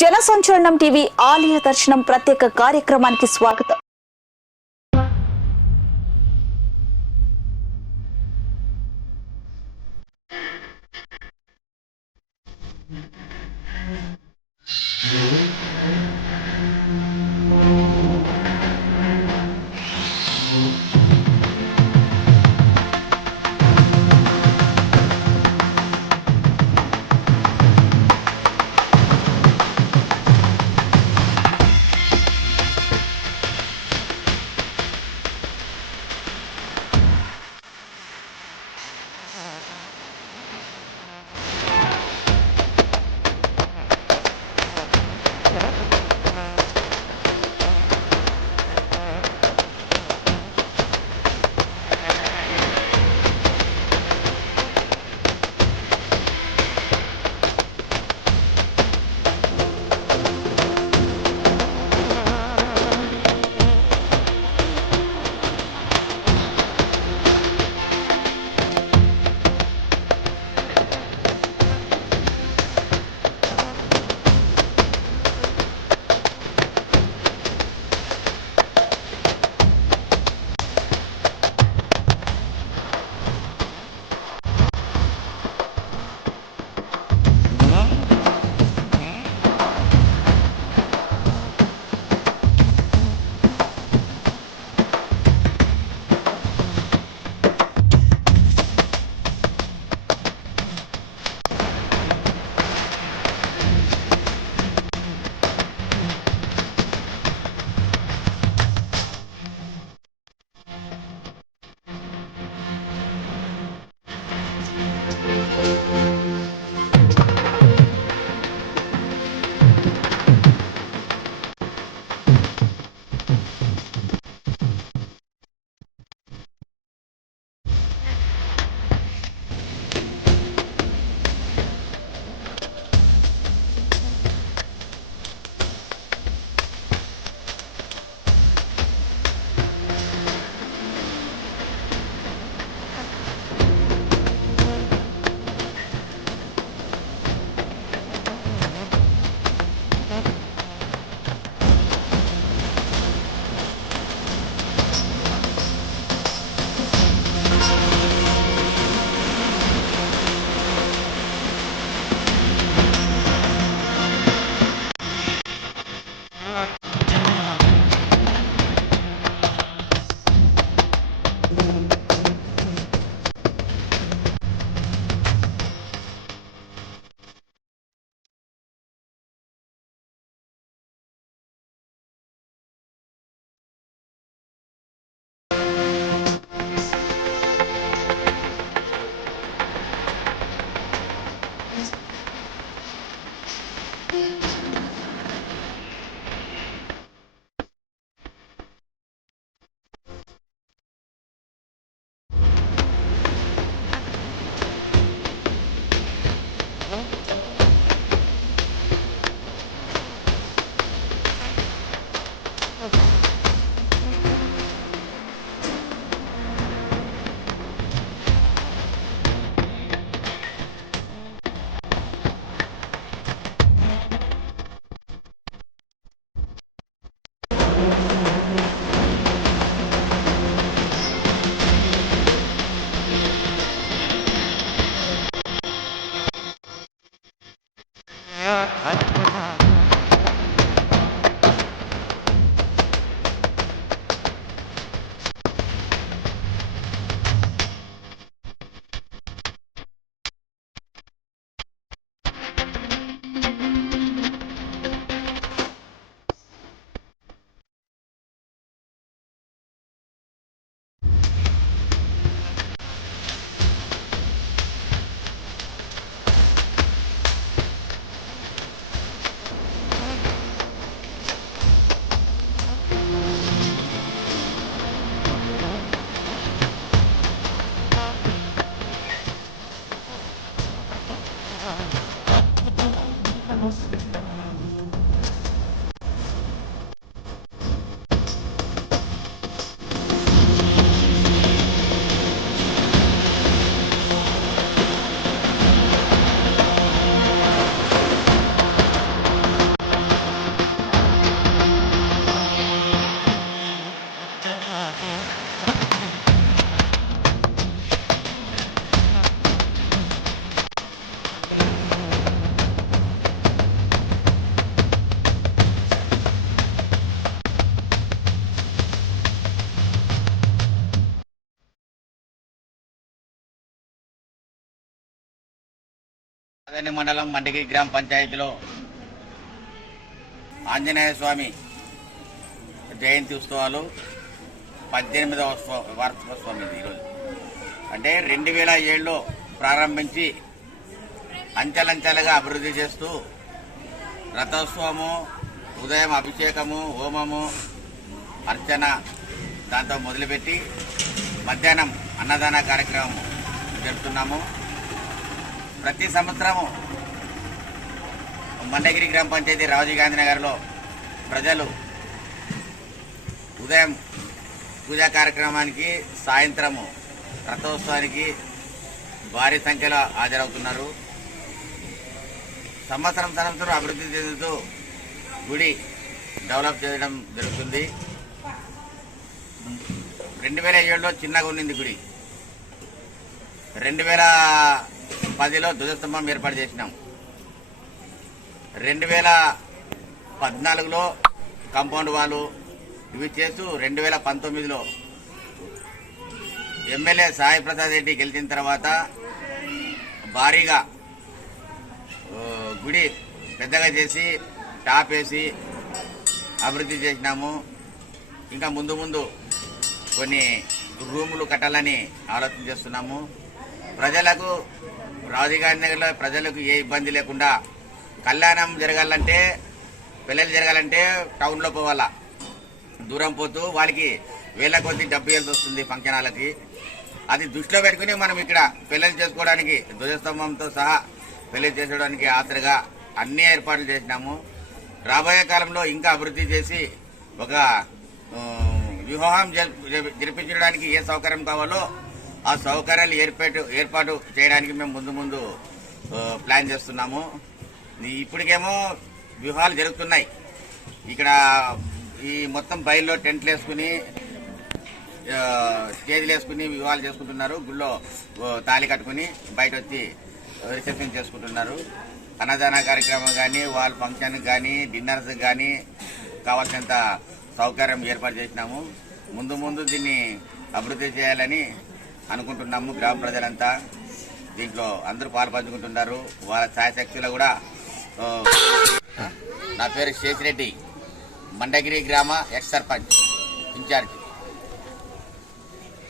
జన సంచలనం టీవీ ఆలయ దర్శనం ప్రత్యేక కార్యక్రమానికి స్వాగతం. అదని మండలం మండగిరి గ్రామ పంచాయతీలో ఆంజనేయ స్వామి జయంతి ఉత్సవాలు 18వ వార్షికోత్సవం ఇది ఈరోజు. అంటే 2007లో ప్రారంభించి అంచెలంచెలుగా అభివృద్ధి చేస్తూ రథోత్సవము, ఉదయం అభిషేకము, హోమము, అర్చన దాంతో మొదలుపెట్టి మధ్యాహ్నం అన్నదాన కార్యక్రమం జరుపుతున్నాము. ప్రతి సంవత్సరము మండగిరి గ్రామ పంచాయతీ రాజీవ్ గాంధీ నగర్లో ప్రజలు ఉదయం పూజా కార్యక్రమానికి, సాయంత్రము రథోత్సవానికి భారీ సంఖ్యలో హాజరవుతున్నారు. సంవత్సరం అభివృద్ధి చెందుతూ గుడి డెవలప్ చేయడం జరుగుతుంది. 2007లో చిన్నగా ఉన్నింది గుడి. 2010లో ధ్వజస్తంభం ఏర్పాటు చేసినాం. 2014లో కాంపౌండ్ వాళ్ళు ఇవి చేస్తూ 2019లో ఎమ్మెల్యే సాయి ప్రసాద్ రెడ్డి గెలిచిన తర్వాత భారీగా గుడి పెద్దగా చేసి టాప్ వేసి అభివృద్ధి చేసినాము. ఇంకా ముందు ముందు కొన్ని రూములు కట్టాలని ఆలోచన చేస్తున్నాము. ప్రజలకు రాజీవ్ గాంధీ నగర్లో ప్రజలకు ఏ ఇబ్బంది లేకుండా కళ్యాణం జరగాలంటే, పెళ్ళిళ్ళు జరగాలంటే టౌన్లో పోవాలా, దూరం పోతూ వాళ్ళకి వేల కొద్ది డబ్బు వెళ్తూ వస్తుంది ఫంక్షన్ హాల్కి. అది దృష్టిలో పెట్టుకుని మనం ఇక్కడ పెళ్ళిళ్ళు చేసుకోవడానికి ధ్వజస్తంభంతో సహా పెళ్లి చేసుకోవడానికి ఆసరగా అన్ని ఏర్పాట్లు చేసినాము. రాబోయే కాలంలో ఇంకా అభివృద్ధి చేసి ఒక వివాహం జరిపించడానికి ఏ సౌకర్యం కావాలో ఆ సౌకర్యాలు ఏర్పాటు చేయడానికి మేము ముందు ప్లాన్ చేస్తున్నాము. ఇప్పటికేమో వివాహాలు జరుగుతున్నాయి. ఇక్కడ ఈ మొత్తం బయలులో టెంట్లు వేసుకుని, స్టేజ్లు వేసుకుని వివాహాలు చేసుకుంటున్నారు. గుళ్ళో తాళి కట్టుకుని బయట వచ్చి రిసెప్షన్ చేసుకుంటున్నారు. అన్నదాన కార్యక్రమం కానీ, వాళ్ళ ఫంక్షన్ కానీ, డిన్నర్స్ కానీ కావాల్సినంత సౌకర్యం ఏర్పాటు చేసినాము. ముందు దీన్ని అభివృద్ధి చేయాలని అనుకుంటున్నాము. గ్రామ ప్రజలంతా దీంట్లో అందరూ పాల్పంచుకుంటున్నారు. వాళ్ళ ఛాయశక్తిలో కూడా. నా పేరు శేషిరెడ్డి, మండగిరి గ్రామ ఎక్స్ సర్పంచ్ ఇన్ఛార్జ్.